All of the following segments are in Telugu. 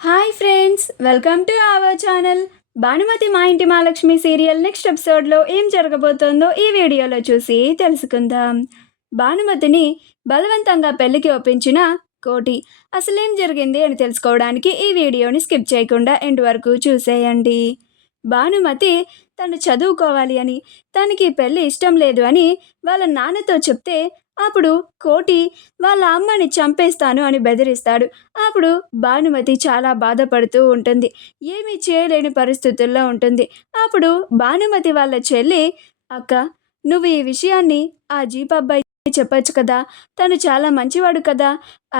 Hi friends, welcome to our channel. Bhanumathi మా ఇంటి మహాలక్ష్మి సీరియల్ నెక్స్ట్ ఎపిసోడ్లో ఏం జరగబోతోందో ఈ వీడియోలో చూసి తెలుసుకుందాం. భానుమతిని బలవంతంగా పెళ్లికి ఒప్పించిన కోటి అసలేం జరిగింది అని తెలుసుకోవడానికి ఈ వీడియోని స్కిప్ చేయకుండా ఎండ్ వరకు చూసేయండి. భానుమతి తను చదువుకోవాలి అని, తనకి పెళ్ళి ఇష్టం లేదు అని వాళ్ళ నాన్నతో చెప్తే అప్పుడు కోటి వాళ్ళ అమ్మని చంపేస్తాను అని బెదిరిస్తాడు. అప్పుడు భానుమతి చాలా బాధపడుతూ ఉంటుంది. ఏమీ చేయలేని పరిస్థితుల్లో ఉంటుంది. అప్పుడు భానుమతి వాళ్ళ చెల్లి, అక్క, నువ్వు ఈ విషయాన్ని ఆ జీప్ అబ్బాయి చెప్పొచ్చు కదా, తను చాలా మంచివాడు కదా,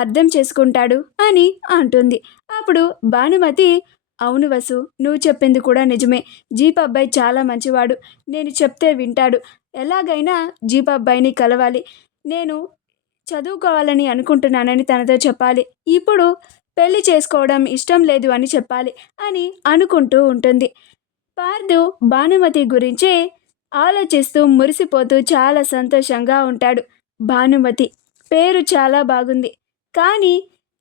అర్థం చేసుకుంటాడు అని అంటుంది. అప్పుడు భానుమతి, అవును వసు, నువ్వు చెప్పింది కూడా నిజమే. జీప్ అబ్బాయి చాలా మంచివాడు, నేను చెప్తే వింటాడు. ఎలాగైనా జీప్ అబ్బాయిని కలవాలి, నేను చదువుకోవాలని అనుకుంటున్నానని తనతో చెప్పాలి, ఇప్పుడు పెళ్లి చేసుకోవడం ఇష్టం లేదు అని చెప్పాలి అని అనుకుంటూ ఉంటుంది. పార్థు భానుమతి గురించి ఆలోచిస్తూ మురిసిపోతూ చాలా సంతోషంగా ఉంటాడు. భానుమతి పేరు చాలా బాగుంది, కానీ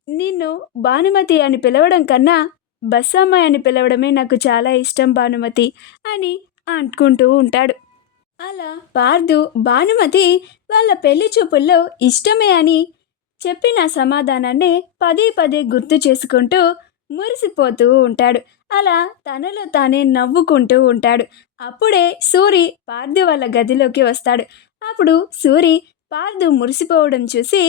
నిన్ను భానుమతి అని పిలవడం కన్నా బస్సమ్మాయి అని పిలవడమే నాకు చాలా ఇష్టం భానుమతి అని అనుకుంటూ ఉంటాడు. అలా పార్థు భానుమతి వాళ్ళ పెళ్లి చూపుల్లో ఇష్టమే అని చెప్పిన సమాధానాన్ని పదే పదే గుర్తు చేసుకుంటూ మురిసిపోతూ ఉంటాడు. అలా తనలో తానే నవ్వుకుంటూ ఉంటాడు. అప్పుడే సూరి పార్థు వాళ్ళ గదిలోకి వస్తాడు. అప్పుడు సూరి పార్థు మురిసిపోవడం చూసి,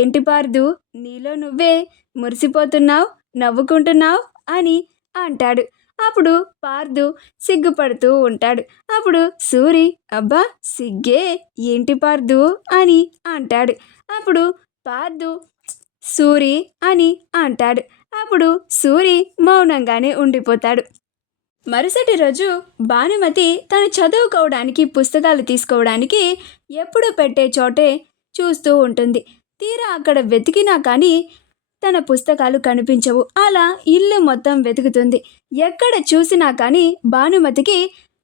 ఏంటి పార్థు, నీలో నువ్వే మురిసిపోతున్నావు, నవ్వుకుంటున్నావు అని అంటాడు. అప్పుడు పార్థు సిగ్గుపడుతూ ఉంటాడు. అప్పుడు సూరి, అబ్బా సిగ్గే, ఏంటి పార్థు అని అంటాడు. అప్పుడు పార్థు సూరి అని అంటాడు. అప్పుడు సూరి మౌనంగానే ఉండిపోతాడు. మరుసటి రోజు భానుమతి తను చదువుకోవడానికి పుస్తకాలు తీసుకోవడానికి ఎప్పుడు పెట్టే చోటే చూస్తూ ఉంటుంది. తీరా అక్కడ వెతికినా కానీ తన పుస్తకాలు కనిపించవు. అలా ఇల్లు మొత్తం వెతుకుతుంది. ఎక్కడ చూసినా కానీ భానుమతికి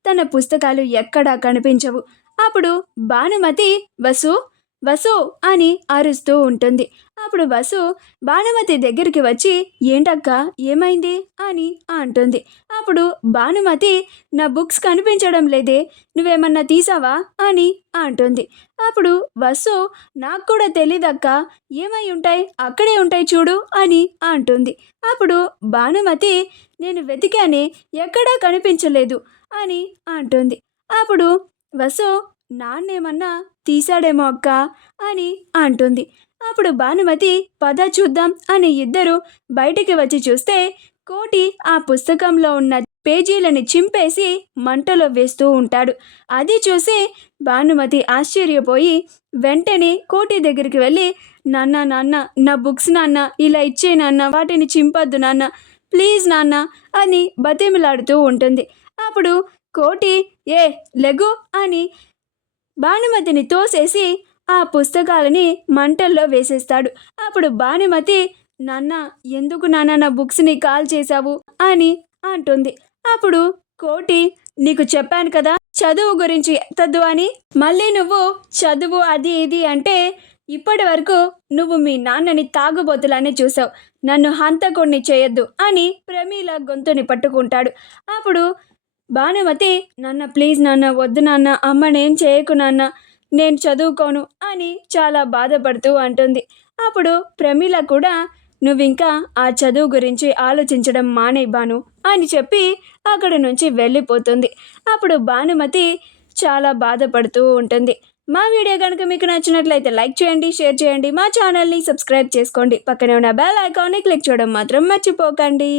తన పుస్తకాలు ఎక్కడా కనిపించవు. అప్పుడు భానుమతి వసు వసు అని అరుస్తూ ఉంటుంది. అప్పుడు వసు భానుమతి దగ్గరికి వచ్చి, ఏంటక్క, ఏమైంది అని అంటుంది. అప్పుడు భానుమతి, నా బుక్స్ కనిపించడం లేదే, నువ్వేమన్నా తీసావా అని అంటుంది. అప్పుడు వసు, నాకు కూడా తెలీదక్క, ఏమై ఉంటాయి, అక్కడే ఉంటాయి చూడు అని అంటుంది. అప్పుడు భానుమతి, నేను వెతికానే, ఎక్కడా కనిపించలేదు అని అంటుంది. అప్పుడు వసు, నాన్నేమన్నా తీశాడేమో అక్క అని అంటుంది. అప్పుడు భానుమతి, పద చూద్దాం అని ఇద్దరు బయటికి వచ్చి చూస్తే కోటి ఆ పుస్తకంలో ఉన్న పేజీలని చింపేసి మంటలో వేస్తూ ఉంటాడు. అది చూసి భానుమతి ఆశ్చర్యపోయి వెంటనే కోటి దగ్గరికి వెళ్ళి, నాన్న నాన్న, నా బుక్స్ నాన్న, ఇలా ఇచ్చే నాన్న, వాటిని చింపొద్దు నాన్న, ప్లీజ్ నాన్న అని బతిమిలాడుతూ ఉంటుంది. అప్పుడు కోటి, ఏ లెగు అని భానుమతిని తోసేసి ఆ పుస్తకాలని మంటల్లో వేసేస్తాడు. అప్పుడు భానుమతి, నాన్న, ఎందుకు నాన్న నా బుక్స్ని కాల్ చేశావు అని అంటుంది. అప్పుడు కోటి, నీకు చెప్పాను కదా చదువు గురించి ఎత్తద్దు అని, మళ్ళీ నువ్వు చదువు అది ఇది అంటే ఇప్పటి వరకు నువ్వు మీ నాన్నని తాగుబోతులానే చూసావు, నన్ను హంతకుణ్ణి చేయొద్దు అని ప్రమీల గొంతుని పట్టుకుంటాడు. అప్పుడు భానుమతి, నాన్న ప్లీజ్ నాన్న, వద్దు నాన్న, అమ్మనేం చేయకు నాన్న, నేను చదువుకోను అని చాలా బాధపడుతూ అంటుంది. అప్పుడు ప్రమీల కూడా, నువ్వింకా ఆ చదువు గురించి ఆలోచించడం మానే భాను అని చెప్పి అక్కడి నుంచి వెళ్ళిపోతుంది. అప్పుడు భానుమతి చాలా బాధపడుతూ ఉంటుంది. మా వీడియో కనుక మీకు నచ్చినట్లయితే లైక్ చేయండి, షేర్ చేయండి, మా ఛానల్ని సబ్స్క్రైబ్ చేసుకోండి, పక్కనే ఉన్న బెల్ ఐకాన్ని క్లిక్ చేయడం మాత్రం మర్చిపోకండి.